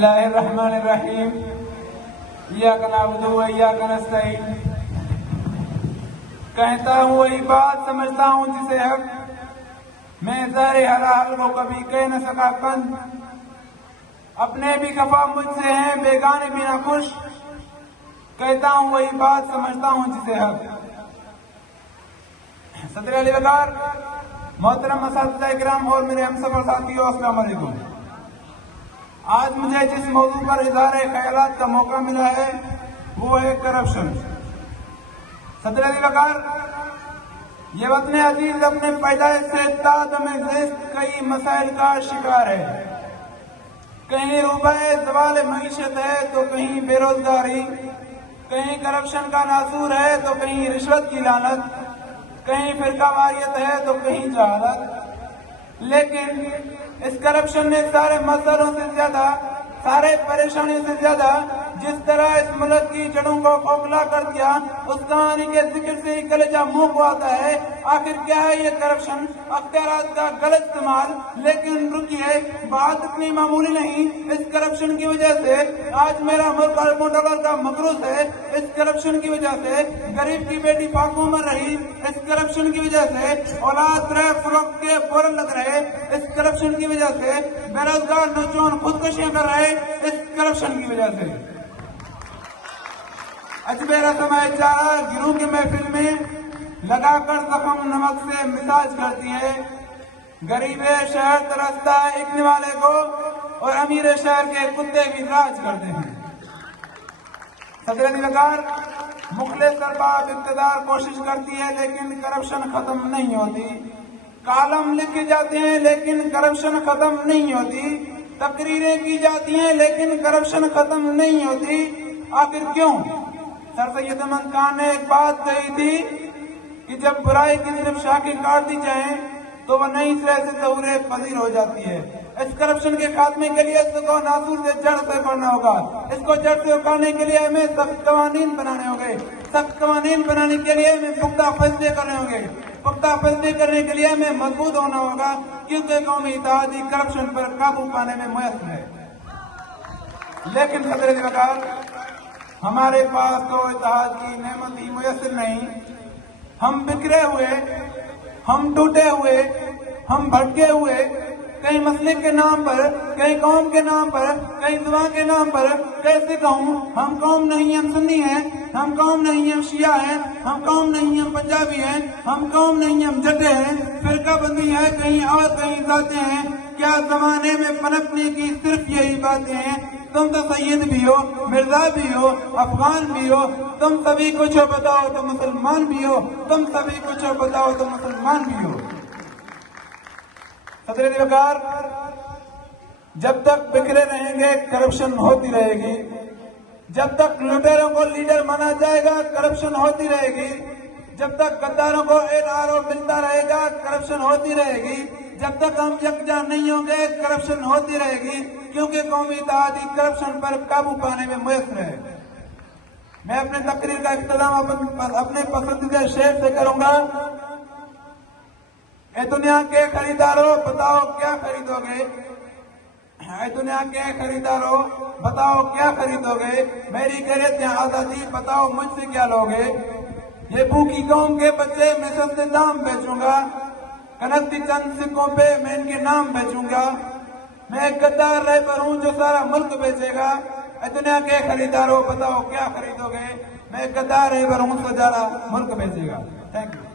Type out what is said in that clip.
बिस्मिल्लाहिर्रहमानिर्रहीम। इय्याका नअबुदु व इय्याका नस्तईन। कहता हूँ वही बात, समझता हूँ जिसे हक। मैं ज़ारे हलाल को कभी कह न सका कंद। अपने भी खफा मुझसे हैं, बेगाने भी ना खुश। कहता हूँ वही बात, समझता हूँ जिसे हक। सदर अली वकार, मोहतरम असातिज़ा इकराम और मेरे हमसफर साथियों, अस्सलाम वालेकुम। आज मुझे जिस मौजू पर इज़हार ख्यालात का मौका मिला है वो है करप्शन। सदर अली वकार, ये वतन अजीज अपने पैदाइश से तादम-ए-ज़िस्त कई मसाइल का शिकार है। कहीं रुबाए ज़वाल मईशत है तो कहीं बेरोजगारी, कहीं करप्शन का नासूर है तो कहीं रिश्वत की लानत, कहीं फिरकावारियत है तो कहीं जहालत। लेकिन इस करप्शन ने सारे मसलों से ज्यादा, सारे परेशानियों से ज्यादा जिस तरह इस मुल्क की जड़ों को खोखला कर दिया, उस कहानी के जिक्र से ही कलेजा मुंह को आता है। आखिर क्या है ये करप्शन? अख्तियारात का गलत इस्तेमाल। लेकिन रुकिए, बात इतनी मामूली नहीं। इस करप्शन की वजह से आज मेरा मुल्क $1 का मकरूज है। इस करप्शन की वजह से गरीब की बेटी फाकों मर रही। इस करप्शन की वजह से औलाद फरोख्त के बोर लग रहे। इस करप्शन की वजह से बेरोजगार नौजवान खुदकुशियां कर रहे। इस करप्शन की वजह से अजबे रस्म गिरोह की महफिल में लगाकर जख्म नमक से मिसाज करती है। गरीब शहर तरसता है इकने वाले को और अमीर शहर के कुत्ते भी राज करते हैं। सदर वकार, मुखलिस अरबाब इक़्तिदार कोशिश करती है लेकिन करप्शन खत्म नहीं होती। कालम लिखे जाते हैं लेकिन करप्शन खत्म नहीं होती। तकरीरें की जाती हैं लेकिन करप्शन खत्म नहीं होती। आखिर क्यों? सर सैयद अहमद खान ने एक बात कही थी कि जब बुराई की सिर्फ शाखें काट दी जाए तो वह नई सिरे से ज़हूरे पजीर हो जाती है। इस करप्शन के खात्मे के लिए इसको नासूर से जड़ से करना होगा। इसको जड़ से उखाड़ने के लिए हमें सख्त कवानीन बनाने होंगे। सख्त कवानीन बनाने के लिए हमें पुख्ता फैसले करने होंगे। पुख्ता फैसले करने के लिए हमें मजबूत होना होगा, क्योंकि कौमी इत्तेहादी करप्शन पर काबू पाने में मुयस्सर है। लेकिन सदर वकार, हमारे पास तो इत्तेहाद की नेमत ही मुयस्सर नहीं। हम बिखरे हुए, हम टूटे हुए, हम भटके हुए, कहीं मसले के नाम पर, कहीं कौम के नाम पर, कहीं जुबान के नाम पर। कैसे कहूँ? हम कौम नहीं, हम सुन्नी हैं। हम कौम नहीं, हम शिया हैं। हम कौम नहीं, हम पंजाबी हैं। हम कौम नहीं, हम जटे हैं। फिरका बंदी है कहीं और कहीं जाते हैं। क्या जमाने में पनपने की सिर्फ यही बातें हैं? तुम तो सैयद भी हो, मिर्जा भी हो, अफगान भी हो। तुम सभी कुछ बताओ तो मुसलमान भी हो। तुम सभी कुछ बताओ तो मुसलमान भी हो। सदर वकार, जब तक बिखरे रहेंगे करप्शन होती रहेगी। जब तक लुटेरों को लीडर माना जाएगा करप्शन होती रहेगी। जब तक गद्दारों को NRO मिलता रहेगा करप्शन होती रहेगी। जब तक हम यकजा नहीं होंगे करप्शन होती रहेगी, क्योंकि कौमी इत्तेहादी करप्शन पर काबू पाने में मुयस्सर है। मैं अपने तकरीर का इख्तिताम अपने पसंदीदा शेर से करूंगा। ए दुनिया के खरीदारों बताओ क्या खरीदोगे? ए दुनिया के खरीदारों बताओ क्या खरीदोगे? मेरी खैरियत आजादी बताओ मुझसे क्या लोगे? ये भूखी कौम के बच्चे मैं सस्ते दाम बेचूंगा। कनकती चंद सिक्कों पे मैं इनके नाम बेचूंगा। मैं एक गद्दार रहबर हूँ जो सारा मुल्क बेचेगा। दुनिया के खरीदारों बताओ क्या खरीदोगे? मैं एक गद्दार रहबर हूँ जो सारा मुल्क बेचेगा। Thank you.